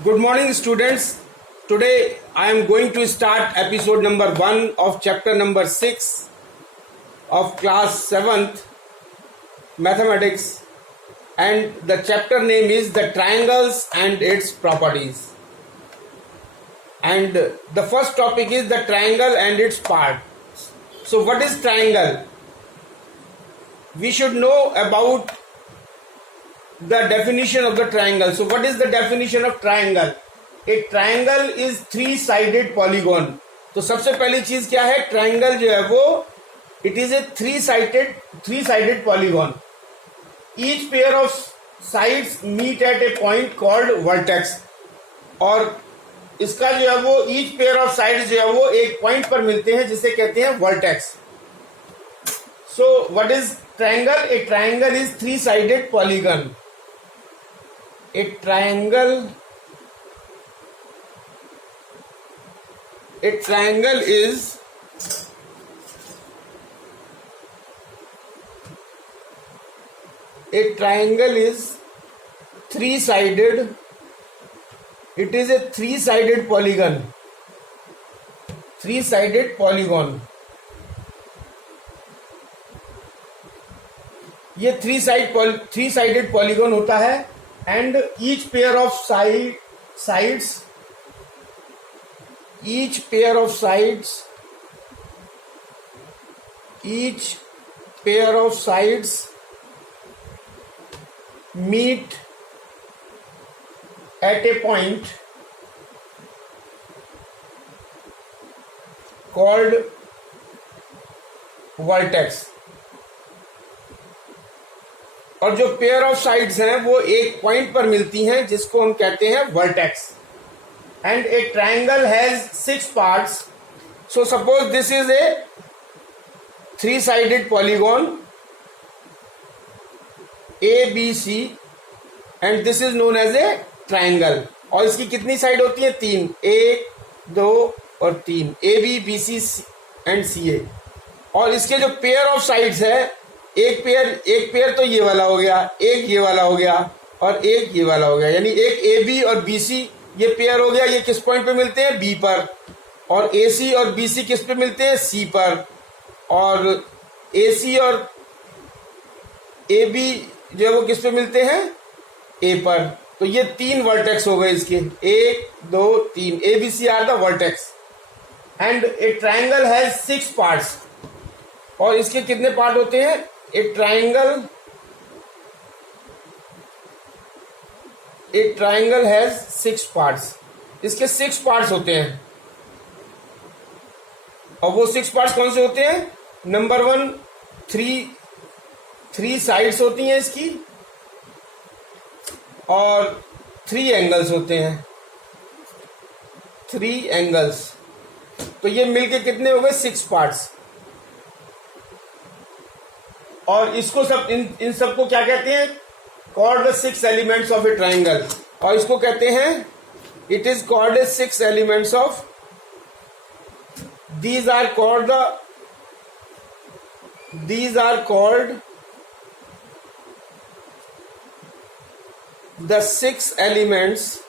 Good morning, students. Today I am going to start episode number 1 of chapter number 6 of class 7th mathematics, and the chapter name is the triangles and its properties. And the first topic is the triangle and its parts. So what is triangle? We should know about the definition of the triangle. So what is the definition of triangle? A triangle is three-sided polygon. तो सबसे पहली चीज क्या है? Triangle जो है वो it is a three sided polygon. Each pair of sides meet at a point called vertex. और इसका जो है वो ईच पेयर ऑफ साइड्स जो है वो एक पॉइंट पर मिलते हैं जिसे कहते हैं vertex. So what is triangle? A triangle is three sided polygon. A triangle is three-sided. It is a three-sided polygon. Three-sided polygon. ये थ्री साइडेड पॉलीगॉन होता है. And each pair of sides meet at a point called vertex. और जो pair of sides हैं वो एक point पर मिलती हैं जिसको हम कहते हैं vertex. And a triangle has 6 parts. So suppose this is a three sided polygon ABC and this is known as a triangle. और इसकी कितनी साइड होती है? 3. 1 2 और 3. AB BC and CA. और इसके जो पेयर ऑफ साइड्स है, एक पेयर तो ये वाला हो गया, एक ये वाला हो गया और एक ये वाला हो गया. यानी एक AB और BC ये पेयर हो गया. ये किस पॉइंट पे मिलते हैं? B पर. और AC और BC किस पे मिलते हैं? C पर. और AC और AB जो है वो किस पे मिलते हैं? A पर. तो ये 3 वर्टेक्स हो गए इसके. 1 2 3. ABC are the vertex. And a triangle has 6 parts. और इसके कितने पार्ट होते हैं? A triangle has 6 parts. इसके 6 पार्ट्स होते हैं. और वो 6 पार्ट्स कौन से होते हैं? नंबर 1 थ्री साइड्स होती हैं इसकी और 3 एंगल्स होते हैं. 3 एंगल्स. तो ये मिलके कितने हो गए? 6 पार्ट्स. और इसको सब इन सबको क्या कहते हैं? Called the 6 elements of a triangle. और इसको कहते हैं it is called a 6 elements of. These are called the 6 elements.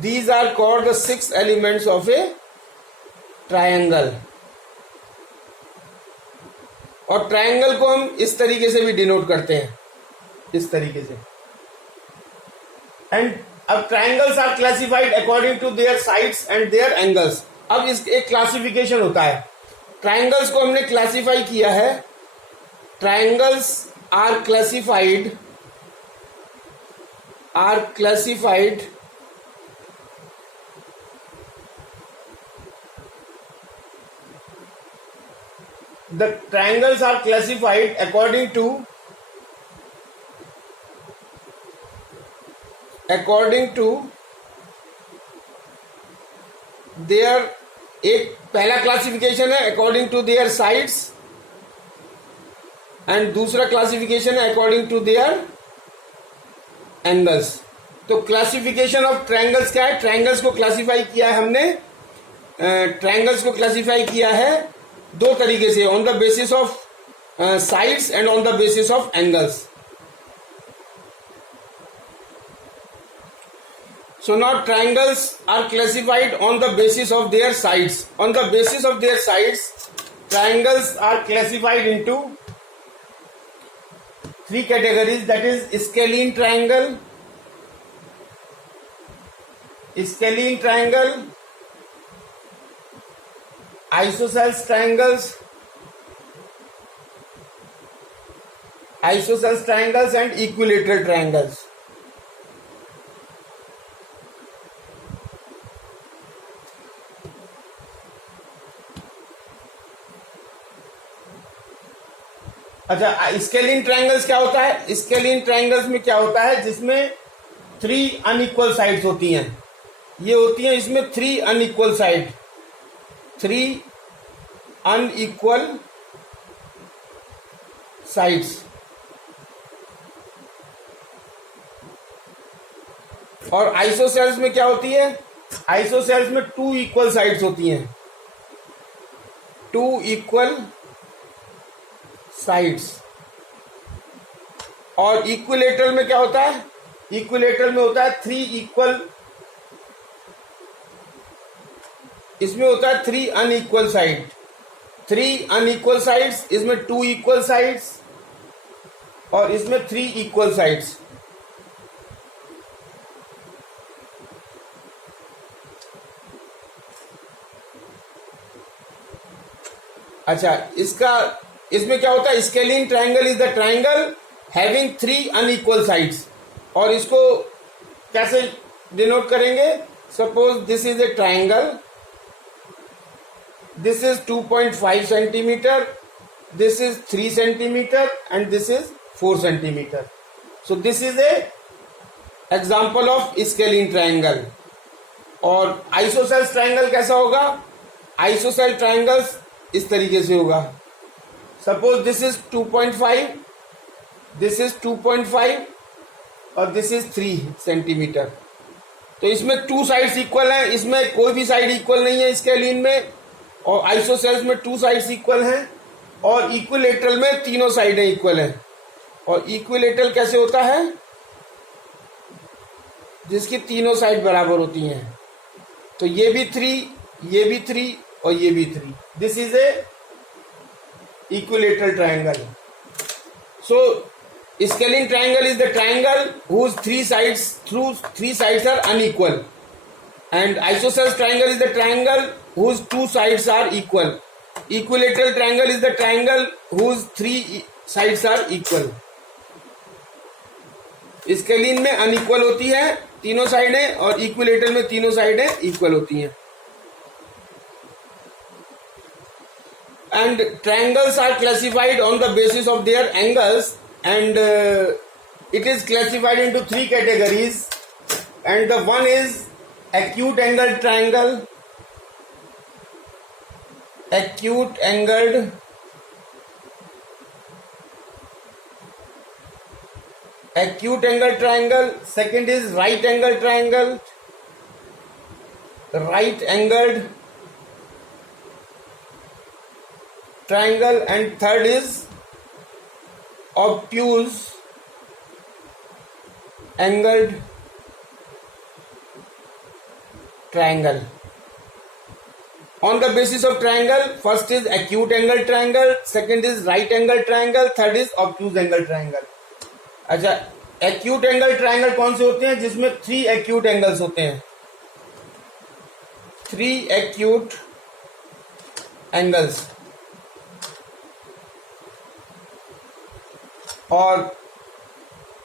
These are called the 6 elements of a triangle. और ट्राइंगल को हम इस तरीके से भी डिनोट करते हैं, इस तरीके से. एंड अब triangles are classified according to their sides and their angles. अब इस एक क्लासिफिकेशन होता है. ट्राइंगल्स को हमने क्लासिफाई किया है. Triangles are classified The triangles are classified according to their. एक पहला क्लासिफिकेशन है according to their sides and दूसरा क्लासिफिकेशन है अकॉर्डिंग टू देयर एंगल्स. तो क्लासिफिकेशन ऑफ ट्रायंगल्स क्या है? ट्रायंगल्स को क्लासिफाई किया है हमने. ट्रायंगल्स को क्लासिफाई किया है 2 तरीके से, on the basis of sides and on the basis of angles. So now triangles are classified on the basis of their sides. On the basis of their sides, triangles are classified into three categories, that is scalene triangle, isosceles triangles, and equilateral triangles. अच्छा, scalene triangles क्या होता है? Scalene triangles में क्या होता है, जिसमें three unequal sides होती हैं. ये होती हैं इसमें थ्री अनइक्वल साइड्स. और आइसोसेल्स में क्या होती है? आइसोसेल्स में टू इक्वल साइड्स होती हैं, टू इक्वल साइड्स. और इक्विलेटरल में क्या होता है? इक्विलेटरल में होता है थ्री इक्वल, इसमें होता है three unequal side, three unequal sides, इसमें टू इक्वल साइड्स और इसमें थ्री इक्वल साइड्स. अच्छा, इसमें क्या होता है? Scalene triangle is the triangle having three unequal sides. और इसको कैसे डिनोट करेंगे? Suppose this is A triangle, this is 2.5 centimetre, this is 3 centimetre and this is 4 centimetre. So this is a example of scalene triangle. और isosceles triangle कैसा होगा? ISOCELL triangles इस तरीके से होगा. Suppose this is 2.5, this is 2.5 और this is 3 centimetre. तो इसमें टू साइड्स इक्वल हैं, इसमें कोई भी साइड इक्वल नहीं है स्केलिन में. और आइसोसेल्स में टू साइड्स इक्वल हैं. और इक्विलेटरल में तीनों साइडें इक्वल हैं. और इक्विलेटरल कैसे होता है? जिसकी तीनों साइड बराबर होती हैं. तो ये भी 3, ये भी 3 और ये भी 3. This is A equilateral triangle. So scalene triangle is the triangle whose three sides are unequal, and isosceles triangle is the triangle whose two sides are equal. Equilateral triangle is the triangle whose three sides are equal. Scalene में unequal होती है तीनों साइडें और equilateral में तीनों साइडें equal होती हैं. And triangles are classified on the basis of their angles, and it is classified into three categories. And the one is acute angled triangle, acute angled triangle. Second is right angled triangle, right angled triangle, and third is obtuse angled triangle. On the basis of triangle, first is acute angled triangle, second is right angled triangle, third is obtuse angled triangle. अच्छा, acute angled triangle कौन से होते हैं? जिसमें 3 acute angles होते हैं, 3 acute angles. और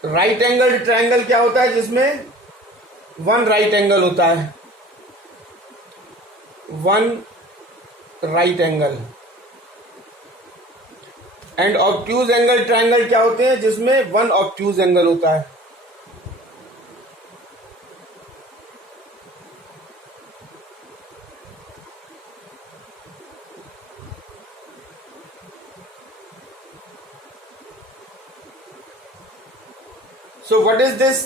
right angle triangle क्या होता है? जिसमें 1 राइट एंगल होता है, 1 right angle. And obtuse angle triangle क्या होते हैं? जिसमें 1 ऑब्ट्यूज एंगल होता है. So what is this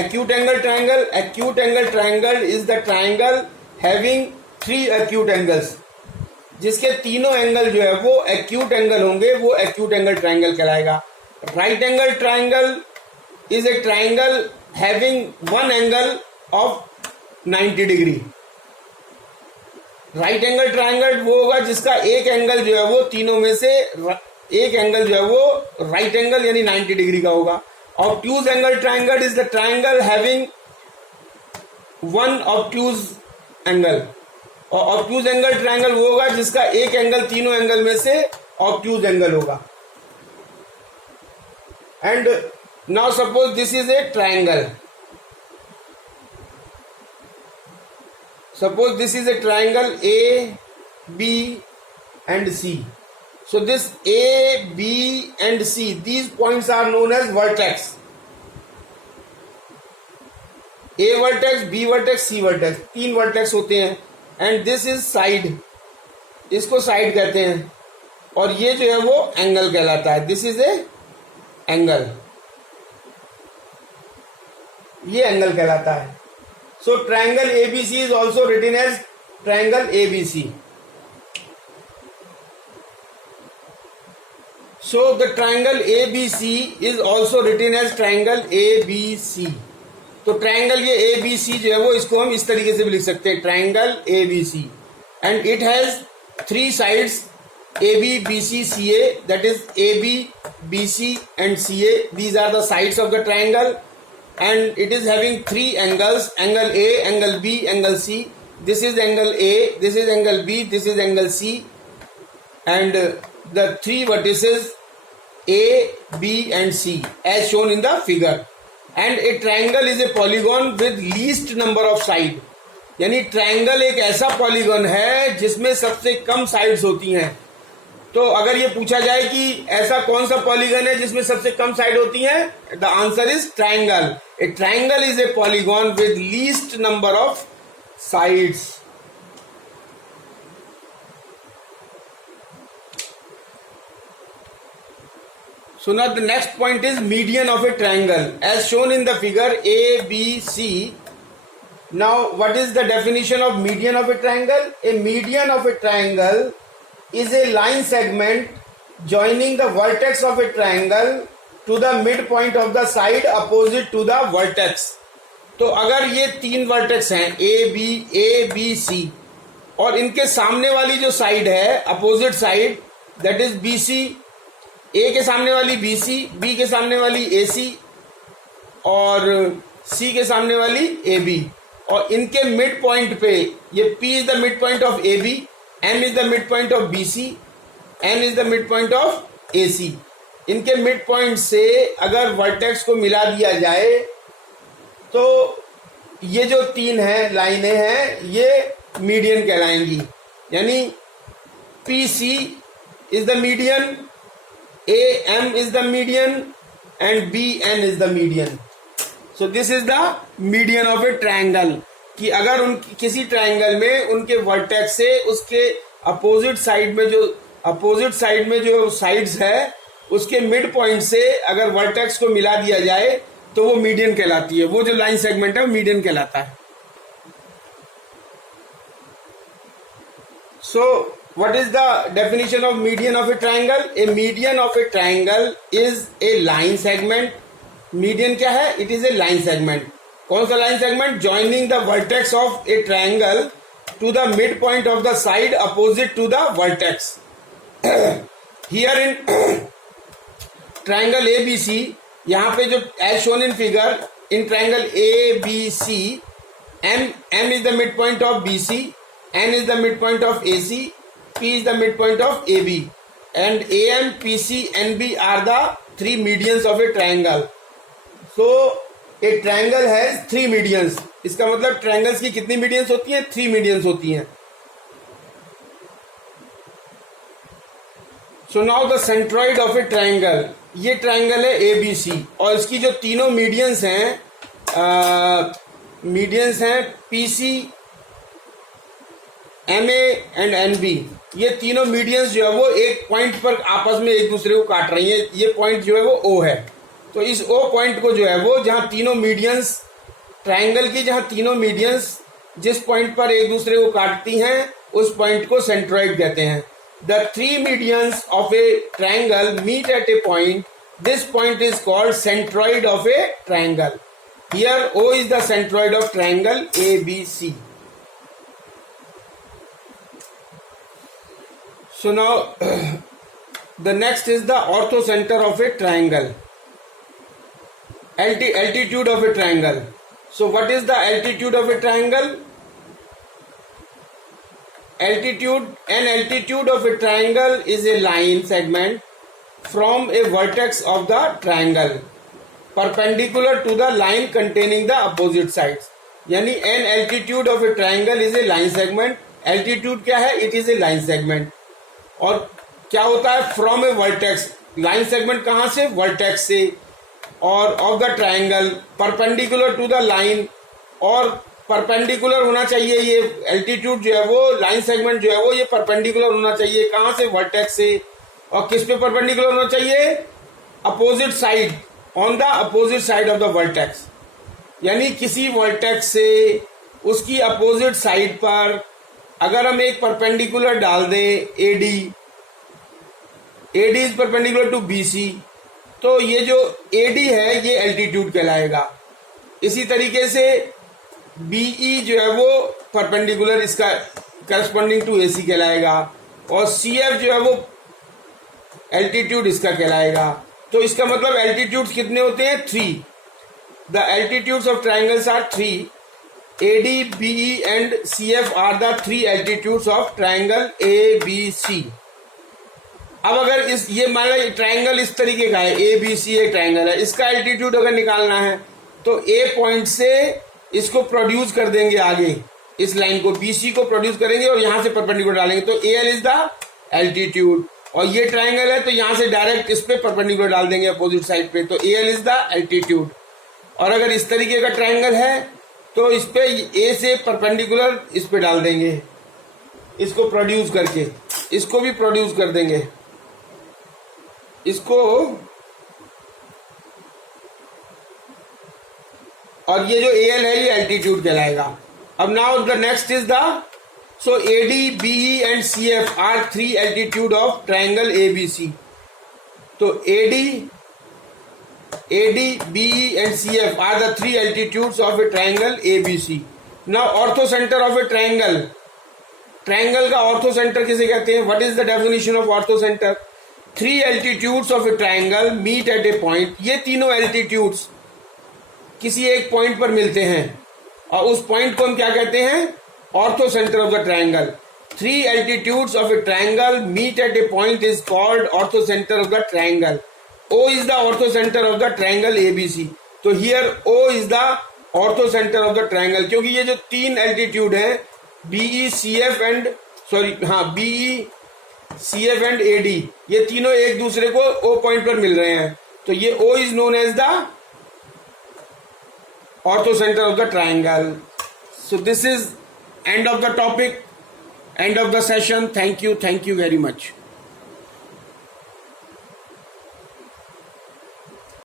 acute angle triangle? Acute angle triangle is the triangle having 3 acute angles. जिसके तीनों एंगल जो है वो acute एंगल होंगे, वो acute angle triangle कहलाएगा. Right angle triangle is a triangle having one angle of 90 degree. Right angle triangle वो होगा जिसका एक एंगल जो है वो तीनों में से एक एंगल जो है वो राइट एंगल यानी 90 डिग्री का होगा। Obtuse angle triangle is the triangle having one obtuse angle. और ऑब्ट्यूज एंगल ट्राइंगल वो होगा जिसका एक एंगल तीनों एंगल में से ऑब्ट्यूज एंगल होगा। And now suppose this is A triangle, suppose this is a triangle A, B and C. So this A, B and C, these points are known as vertex. A vertex, B vertex, C vertex, तीन vertex होते हैं। and this is side, इसको side कहते हैं। और ये जो है वो angle कहलाता है। this is a angle, ये angle कहलाता है। So triangle ABC is also written as triangle ABC. So the triangle ABC is also written as triangle ABC. तो triangle ये ABC जो है वो इसको हम इस तरीके से भी लिख सकते हैं, triangle ABC. And it has three sides, AB, BC, CA, that is AB, BC and CA. These are the sides of the triangle. And it is having three angles, angle A, angle B, angle C. This is angle A, this is angle B, this is angle C. And the three vertices A, B and C as shown in the figure. And a triangle is a polygon with least number of side. यानी triangle एक ऐसा polygon है जिसमें सबसे कम sides होती हैं। तो अगर ये पूछा जाए कि ऐसा कौन सा पॉलीगन है जिसमें सबसे कम साइड होती है, the answer is triangle. A triangle is a polygon with least number of sides. So now the next point is median of a triangle as shown in the figure ABC. Now what is the definition of median of a triangle? A median of a triangle is a line segment joining the vertex of a triangle to the midpoint of the side opposite to the vertex. तो अगर ये तीन vertex हैं A, B, C और इनके सामने वाली जो साइड है opposite side that is BC, A के सामने वाली BC, B के सामने वाली AC और C के सामने वाली AB, और इनके मिड पॉइंट पे ये P is the mid point of AB, M is the midpoint of BC, N is the midpoint of AC. इनके मिड पॉइंट से अगर वर्टेक्स को मिला दिया जाए तो ये जो तीन है लाइनें हैं ये मीडियन कहलाएंगी। यानी PC is the median, AM is the median and BN is the median. So this is the median of a triangle. कि अगर उन किसी ट्रायंगल में उनके वर्टेक्स से उसके अपोजिट साइड में जो साइड्स है उसके मिड पॉइंट से अगर वर्टेक्स को मिला दिया जाए तो वो मीडियन कहलाती है। वो जो लाइन सेगमेंट है वो मीडियन कहलाता है। So what is the definition of median of a triangle? A median of a triangle is a line segment. Median क्या है? It is a line segment. कौन सा line segment? Joining the vertex of a triangle to the mid point of the side opposite to the vertex. Here in triangle ABC, यहाँ पे जो as shown in figure in triangle ABC, M is the midpoint of BC, N is the midpoint of AC, P is the midpoint of AB, and AM, PC, NB are the three medians of a triangle. So a triangle has three medians. इसका मतलब triangles की कितनी medians होती हैं? 3 medians होती हैं। So now the centroid of a triangle, ये triangle है ABC और इसकी जो तीनों मीडियंस हैं PC, MA एंड NB। ये तीनों मीडियंस जो है वो एक पॉइंट पर आपस में एक दूसरे को काट रही हैं। ये पॉइंट जो है वो O है। तो इस O पॉइंट को जो है वो जहां तीनों मीडियंस ट्रायंगल की जहां तीनों मीडियंस जिस पॉइंट पर एक दूसरे को काटती हैं उस पॉइंट को सेंट्रॉइड कहते हैं। The 3 medians of a triangle meet at a point, this point is called centroid of a triangle. Here O is the centroid of triangle ABC. So now the next is the orthocenter of a triangle. Altitude of a triangle. So what is the altitude of a triangle? Altitude of a triangle is a line segment from a vertex of the triangle perpendicular to the line containing the opposite sides. यानी an altitude of a triangle is a line segment. Altitude क्या है? It is a line segment. और क्या होता है? From a vertex. line segment कहाँ से? Vertex से. और of the triangle perpendicular to the line. और परपेंडिकुलर होना चाहिए ये एल्टीट्यूड जो है वो लाइन सेगमेंट जो है वो ये परपेंडिकुलर होना चाहिए. कहां से? वर्टेक्स से. और किस पे परपेंडिकुलर होना चाहिए? Opposite side, on the opposite side of the vertex. यानी किसी वर्टेक्स से उसकी अपोजिट साइड पर अगर हम एक परपेंडिकुलर डाल दें AD is perpendicular to BC, तो ये जो एडी है ये एल्टीट्यूड कहलाएगा. इसी तरीके से बीई जो है वो परपेंडिकुलर इसका करस्पॉन्डिंग टू एसी कहलाएगा. और सीएफ जो है वो एल्टीट्यूड इसका कहलाएगा. तो इसका मतलब एल्टीट्यूड्स कितने होते हैं? 3. The altitudes of triangles are 3. AD, BE and CF are the 3 altitudes of triangle A B C. अब अगर इस ये मान लो ट्राइंगल इस तरीके का है, ए बी सी एक ट्राइंगल है, इसका एल्टीट्यूड अगर निकालना है तो ए पॉइंट से इसको प्रोड्यूस कर देंगे आगे, इस लाइन को बीसी को प्रोड्यूस करेंगे और यहां से परपेंडिकुलर डालेंगे तो एल इज द एल्टीट्यूड. और ये ट्राइंगल है तो यहां से डायरेक्ट इस पे परपेंडिकुलर डाल देंगे अपोजिट साइड पे, तो एल इज द एल्टीट्यूड. और अगर इस तरीके का ट्राइंगल है तो इस पे ए से परपेंडिकुलर इस पे डाल देंगे, इसको प्रोड्यूस करके इसको भी प्रोड्यूस कर देंगे, इसको. और ये जो एल है ये एल्टीट्यूड कहलाएगा. अब now the next is the so AD, BE and CF are 3 altitude of triangle ABC. तो AD, BE and CF are the 3 altitudes of a triangle ABC. Now orthocentre of a triangle. Triangle का orthocentre किसे कहते हैं? What is the definition of orthocentre? 3 altitudes of a triangle meet at a point. ये तीनों altitudes किसी एक point पर मिलते हैं और उस पॉइंट को हम क्या कहते हैं? Orthocentre of the triangle. 3 altitudes of a triangle meet at a point is called orthocentre of the triangle. O is the orthocentre of the triangle ABC. तो here O is the orthocentre of the triangle, क्योंकि ये जो 3 altitude है BE, CF and BE, CF and AD, ये तीनों एक दूसरे को O पॉइंट पर मिल रहे हैं. तो ये O is known as the ortho center of the triangle. So this is end of the topic, end of the session. Thank you very much.